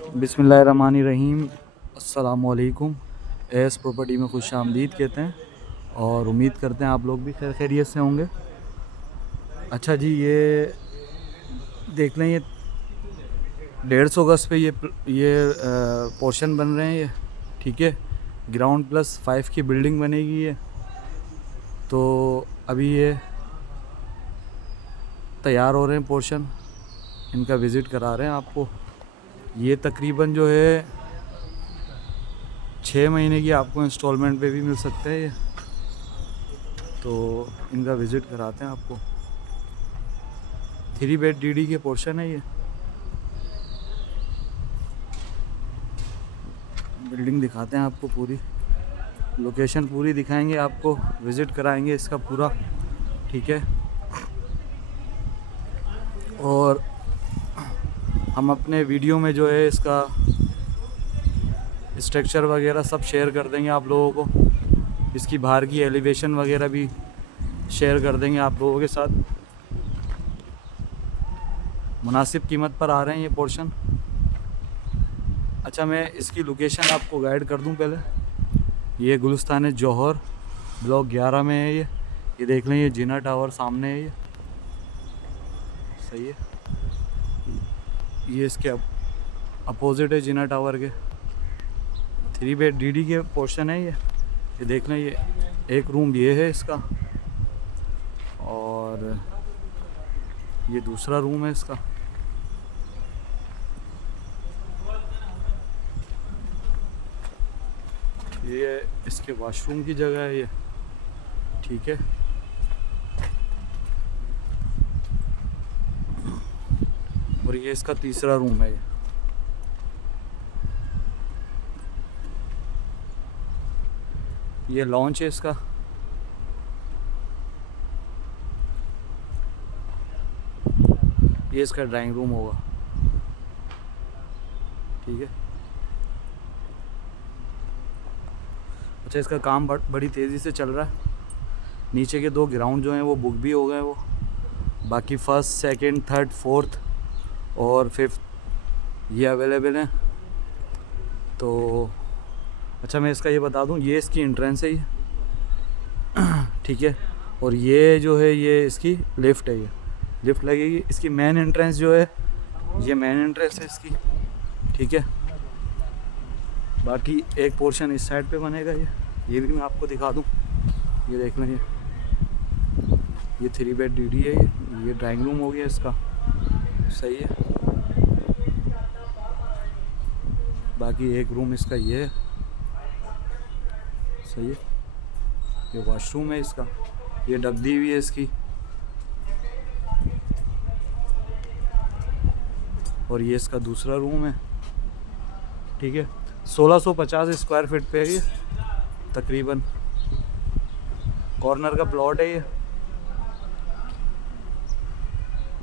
बिस्मिल्लाहिर्रहमानिर्रहीम। अस्सलामुअलैकुम। S property में खुश आमदीद कहते हैं और उम्मीद करते हैं आप लोग भी खैर खैरियत से होंगे। अच्छा जी, ये देख लें, ये 150 गज पे ये पोर्शन बन रहे हैं ये, ठीक है। ग्राउंड प्लस 5 की बिल्डिंग बनेगी ये। तो अभी ये तैयार हो रहे हैं पोर्शन, इनका विज़िट करा रहे हैं आपको। ये तकरीबन जो है 6 महीने की आपको इंस्टॉलमेंट पे भी मिल सकते हैं ये। तो इनका विज़िट कराते हैं आपको। 3 बेड डीडी के पोर्शन है ये। बिल्डिंग दिखाते हैं आपको, पूरी लोकेशन पूरी दिखाएंगे आपको, विज़िट कराएंगे इसका पूरा, ठीक है। और हम अपने वीडियो में जो है इसका स्ट्रक्चर वगैरह सब शेयर कर देंगे आप लोगों को। इसकी बाहर की एलिवेशन वगैरह भी शेयर कर देंगे आप लोगों के साथ। मुनासिब कीमत पर आ रहे हैं ये पोर्शन। अच्छा, मैं इसकी लोकेशन आपको गाइड कर दूं पहले। ये गुलिस्तान जौहर ब्लॉक 11 में है ये देख लें, ये जिना टावर सामने है ये, सही है। ये इसके अपोजिट है जिना टावर के। 3 बेड डीडी के पोर्शन है ये देख लें। ये एक रूम ये है इसका, और ये दूसरा रूम है इसका। ये इसके वॉशरूम की जगह है ये, ठीक है। और ये इसका तीसरा रूम है ये लॉन्च है इसका। ये इसका ड्राइंग रूम होगा, ठीक है। अच्छा, इसका काम बड़ी तेज़ी से चल रहा है। नीचे के 2 ग्राउंड जो हैं वो बुक भी हो गए वो। बाकी 1st, 2nd, 3rd, 4th और 5th ये अवेलेबल हैं। तो अच्छा, मैं इसका ये बता दूं, ये इसकी एंट्रेंस है ये, ठीक है। और ये जो है ये इसकी लिफ्ट है, ये लिफ्ट लगेगी। इसकी मेन एंट्रेंस जो है ये मेन एंट्रेंस है इसकी, ठीक है। बाकी एक पोर्शन इस साइड पे बनेगा ये भी मैं आपको दिखा दूं। ये देख लें, ये 3 बेड डीडी है ये ड्राइंग रूम हो गया इसका, सही है। बाकी एक रूम इसका ये है, सही है। ये वॉशरूम है इसका, ये डगदी हुई है इसकी। और ये इसका दूसरा रूम है, ठीक है। 1650 स्क्वायर फीट पे है ये तकरीबन। कॉर्नर का प्लॉट है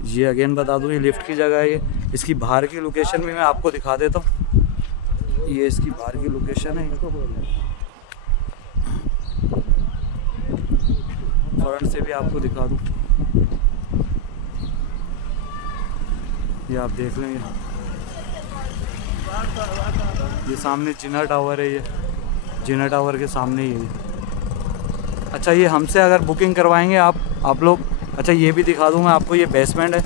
ये अगेन बता दूँ, ये लिफ्ट की जगह है ये। इसकी बाहर की लोकेशन भी मैं आपको दिखा देता हूँ। ये इसकी बाहर की लोकेशन है, फ्रंट से भी आपको दिखा दूँ। ये आप देख लेंगे, ये सामने जिना टावर है, ये जिना टावर के सामने ही है ये। अच्छा, ये हमसे अगर बुकिंग करवाएंगे आप लोग, अच्छा ये भी दिखा दूँ मैं आपको। ये बेसमेंट है,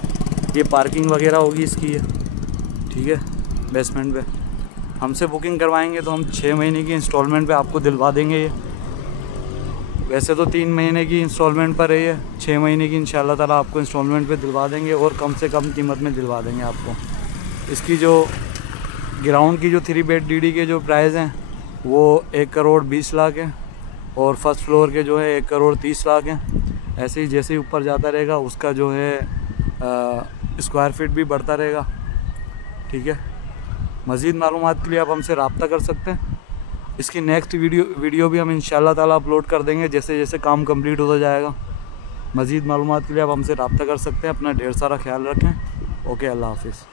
ये पार्किंग वगैरह होगी इसकी, ये ठीक है। बेसमेंट पे हमसे बुकिंग करवाएंगे तो हम 6 महीने की इंस्टॉलमेंट पे आपको दिलवा देंगे ये। वैसे तो 3 महीने की इंस्टॉलमेंट पर है ये, 6 महीने की इंशाल्लाह ताला आपको इंस्टॉलमेंट पे दिलवा देंगे, और कम से कम कीमत में दिलवा देंगे आपको। इसकी जो ग्राउंड की जो 3 बेड डीडी के जो प्राइस हैं वो 1 करोड़ 20 लाख हैं, और फर्स्ट फ्लोर के जो है 1 करोड़ 30 लाख हैं। ऐसे ही जैसे ही ऊपर जाता रहेगा उसका जो है स्क्वायर फीट भी बढ़ता रहेगा, ठीक है। मज़ीद मालूमात के लिए आप हमसे रब्ता कर सकते हैं। इसकी नेक्स्ट वीडियो भी हम इंशाल्लाह ताला अपलोड कर देंगे जैसे जैसे काम कंप्लीट होता जाएगा। मज़ीद मालूमात के लिए आप हमसे रब्ता कर सकते हैं। अपना ढेर सारा ख्याल रखें। ओके, अल्लाह हाफिज़।